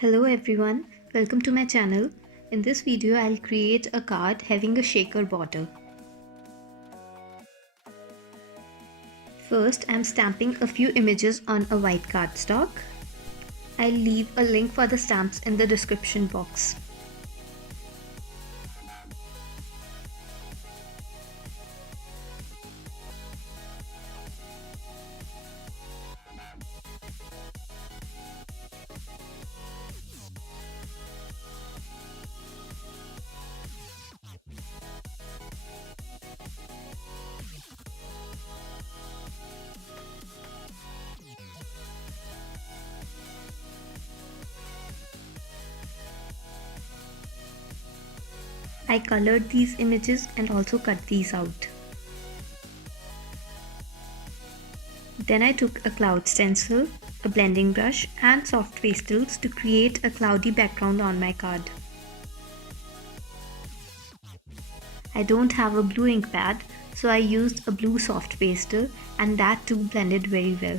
Hello everyone, welcome to my channel. In this video, I'll create a card having a shaker border. First, I'm stamping a few images on a white cardstock. I'll leave a link for the stamps in the description box. I colored these images and also cut these out. Then I took a cloud stencil, a blending brush and soft pastels to create a cloudy background on my card. I don't have a blue ink pad, so I used a blue soft pastel and that too blended very well.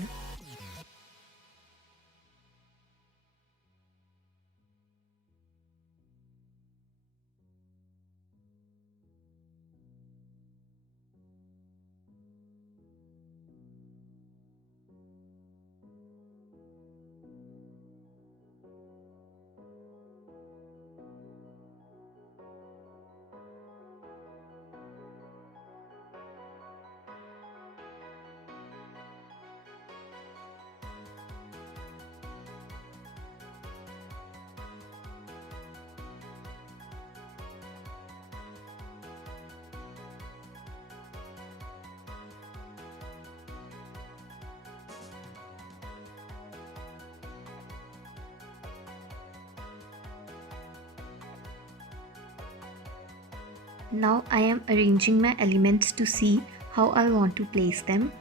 Now I am arranging my elements to see how I want to place them.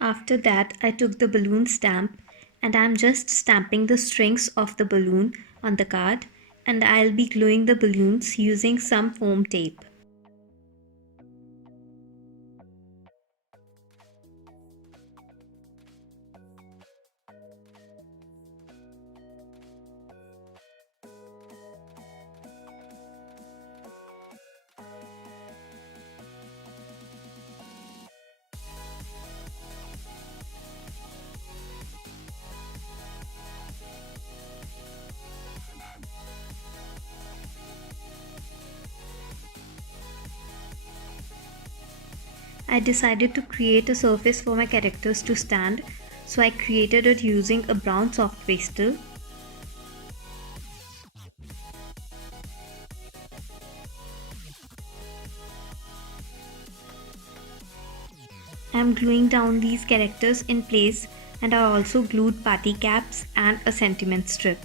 After that, I took the balloon stamp and I am just stamping the strings of the balloon on the card, and I'll be gluing the balloons using some foam tape. I decided to create a surface for my characters to stand, so I created it using a brown soft pastel. I'm gluing down these characters in place, and I also glued party caps and a sentiment strip.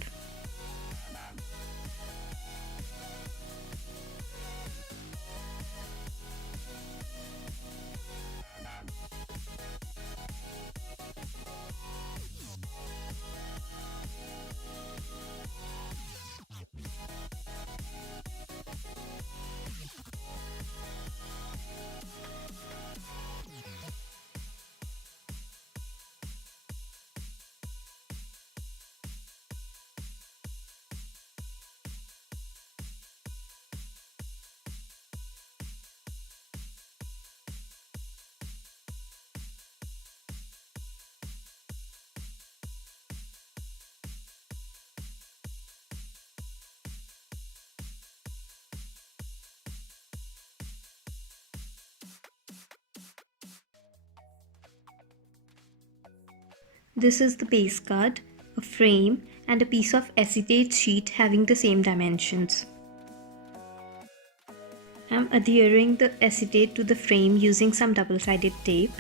This is the base card, a frame, and a piece of acetate sheet having the same dimensions. I'm adhering the acetate to the frame using some double-sided tape,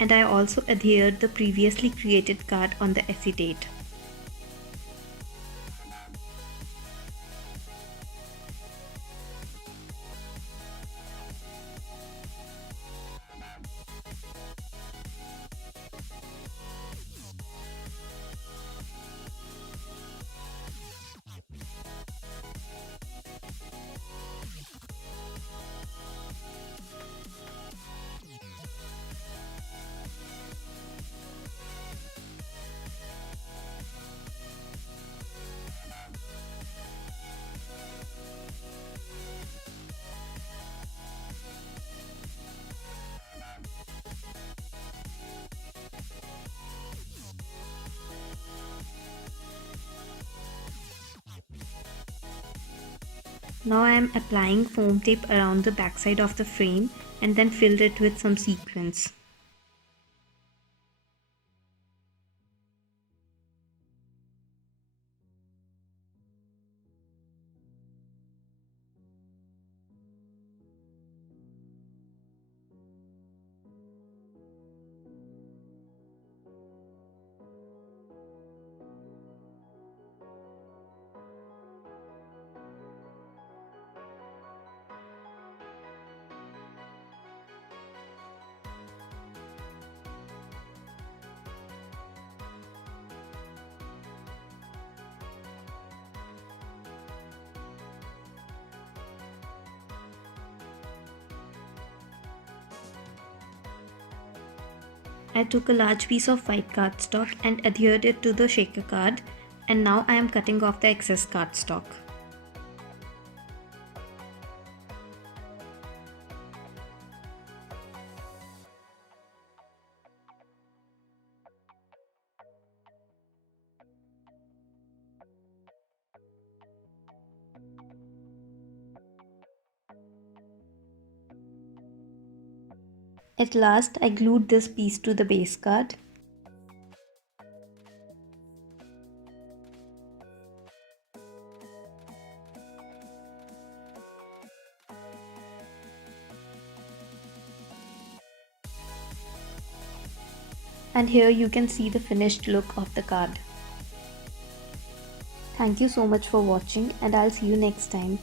and I also adhered the previously created card on the acetate. Now I am applying foam tape around the backside of the frame and then filled it with some sequins. I took a large piece of white cardstock and adhered it to the shaker card, and now I am cutting off the excess cardstock. At last, I glued this piece to the base card. And here you can see the finished look of the card. Thank you so much for watching, and I'll see you next time.